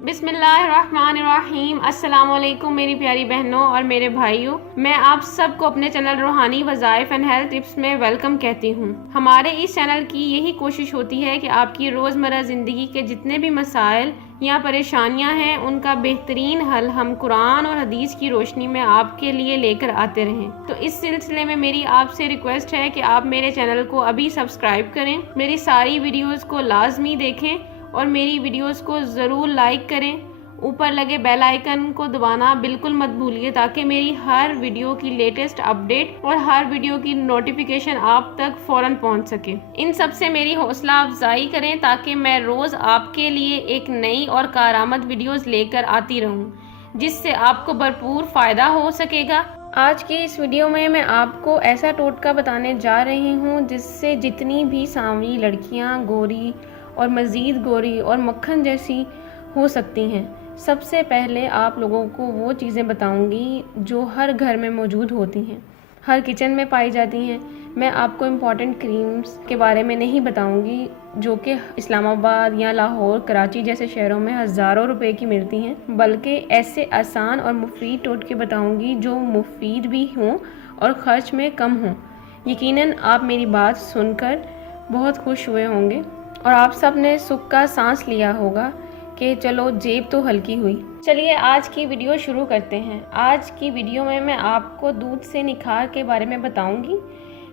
बिस्मिल्लाहिर्रहमानिर्रहीम। अस्सलाम वालेकुम मेरी प्यारी बहनों और मेरे भाइयों, मैं आप सबको अपने चैनल रूहानी वज़ाइफ एंड हेल्थ टिप्स में वेलकम कहती हूँ। हमारे इस चैनल की यही कोशिश होती है कि आपकी रोज़मर्रा ज़िंदगी के जितने भी मसाइल या परेशानियां हैं उनका बेहतरीन हल हम कुरान और हदीस की रोशनी में आपके लिए लेकर आते रहें। तो इस सिलसिले में मेरी आपसे रिक्वेस्ट है कि आप मेरे चैनल को अभी सब्सक्राइब करें, मेरी सारी वीडियोस को लाजमी देखें और मेरी वीडियोस को ज़रूर लाइक करें। ऊपर लगे बेल आइकन को दबाना बिल्कुल मत भूलिए ताकि मेरी हर वीडियो की लेटेस्ट अपडेट और हर वीडियो की नोटिफिकेशन आप तक फ़ौरन पहुंच सके। इन सब से मेरी हौसला अफजाई करें ताकि मैं रोज़ आपके लिए एक नई और कारआमद वीडियोस लेकर आती रहूं, जिससे आपको भरपूर फ़ायदा हो सकेगा। आज की इस वीडियो में मैं आपको ऐसा टोटका बताने जा रही हूँ जिससे जितनी भी सांवली लड़कियाँ गोरी और मज़ीद गोरी और मक्खन जैसी हो सकती हैं। सबसे पहले आप लोगों को वो चीज़ें बताऊंगी जो हर घर में मौजूद होती हैं, हर किचन में पाई जाती हैं। मैं आपको इम्पॉर्टेंट क्रीम्स के बारे में नहीं बताऊंगी जो कि इस्लामाबाद या लाहौर, कराची जैसे शहरों में हज़ारों रुपए की मिलती हैं, बल्कि ऐसे आसान और मुफीद टोटके बताऊंगी जो मुफीद भी हों और ख़र्च में कम हों। यकीनन आप मेरी बात सुनकर बहुत खुश हुए होंगे और आप सब ने सुख का सांस लिया होगा कि चलो जेब तो हल्की हुई। चलिए आज की वीडियो शुरू करते हैं। आज की वीडियो में मैं आपको दूध से निखार के बारे में बताऊंगी।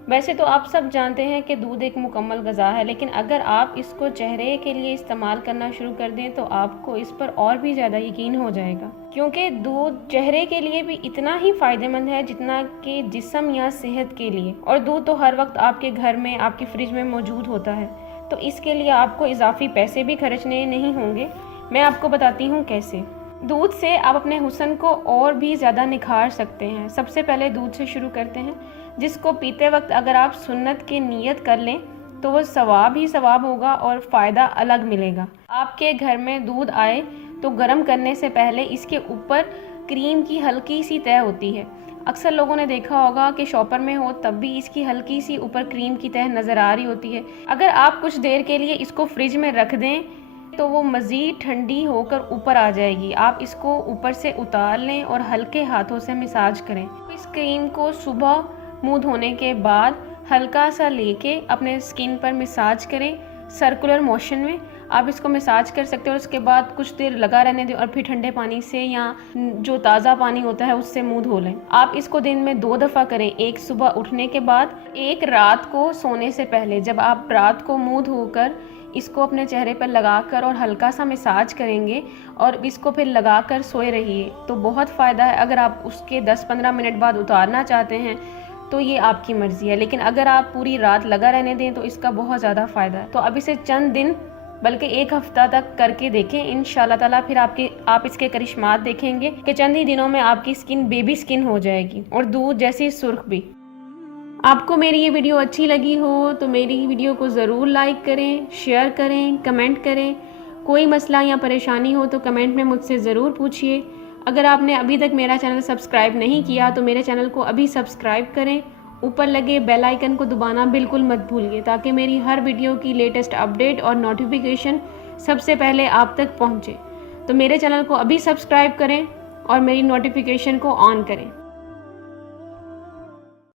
वैसे तो आप सब जानते हैं कि दूध एक मुकम्मल ग़िज़ा है, लेकिन अगर आप इसको चेहरे के लिए इस्तेमाल करना शुरू कर दें तो आपको इस पर और भी ज़्यादा यकीन हो जाएगा, क्योंकि दूध चेहरे के लिए भी इतना ही फ़ायदेमंद है जितना कि जिस्म या सेहत के लिए। और दूध तो हर वक्त आपके घर में, आपकी फ्रिज में मौजूद होता है, तो इसके लिए आपको इजाफी पैसे भी खर्चने नहीं होंगे। मैं आपको बताती हूँ कैसे। दूध से आप अपने हुस्न को और भी ज़्यादा निखार सकते हैं। सबसे पहले दूध से शुरू करते हैं, जिसको पीते वक्त अगर आप सुन्नत की नीयत कर लें तो वो सवाब ही सवाब होगा और फ़ायदा अलग मिलेगा। आपके घर में दूध आए तो गर्म करने से पहले इसके ऊपर क्रीम की हल्की सी तह होती है। अक्सर लोगों ने देखा होगा कि शॉपर में हो तब भी इसकी हल्की सी ऊपर क्रीम की तह नज़र आ रही होती है। अगर आप कुछ देर के लिए इसको फ्रिज में रख दें तो वो मज़ीद ठंडी होकर ऊपर आ जाएगी। आप इसको ऊपर से उतार लें और हल्के हाथों से मसाज करें। इस क्रीम को सुबह मुंह धोने के बाद हल्का सा लेके अपने स्किन पर मसाज करें। सर्कुलर मोशन में आप इसको मसाज कर सकते हो। उसके बाद कुछ देर लगा रहने दें और फिर ठंडे पानी से या जो ताज़ा पानी होता है उससे मुंह धो लें। आप इसको दिन में 2 दफ़ा करें, एक सुबह उठने के बाद, एक रात को सोने से पहले। जब आप रात को मुंह धोकर इसको अपने चेहरे पर लगाकर और हल्का सा मसाज करेंगे और इसको फिर लगाकर सोए रहिए तो बहुत फ़ायदा है। अगर आप उसके 10-15 मिनट बाद उतारना चाहते हैं तो ये आपकी मर्ज़ी है, लेकिन अगर आप पूरी रात लगा रहने दें तो इसका बहुत ज़्यादा फ़ायदा है। तो अब इसे चंद दिन बल्कि 1 हफ्ता तक करके देखें। इंशाल्लाह ताला फिर आप इसके करिश्मात देखेंगे कि चंद ही दिनों में आपकी स्किन बेबी स्किन हो जाएगी और दूध जैसी सुर्ख भी। आपको मेरी ये वीडियो अच्छी लगी हो तो मेरी वीडियो को ज़रूर लाइक करें, शेयर करें, कमेंट करें। कोई मसला या परेशानी हो तो कमेंट में मुझसे ज़रूर पूछिए। अगर आपने अभी तक मेरा चैनल सब्सक्राइब नहीं किया तो मेरे चैनल को अभी सब्सक्राइब करें। ऊपर लगे बेल आइकन को दबाना बिल्कुल मत भूलिए ताकि मेरी हर वीडियो की लेटेस्ट अपडेट और नोटिफिकेशन सबसे पहले आप तक पहुँचे। तो मेरे चैनल को अभी सब्सक्राइब करें और मेरी नोटिफिकेशन को ऑन करें।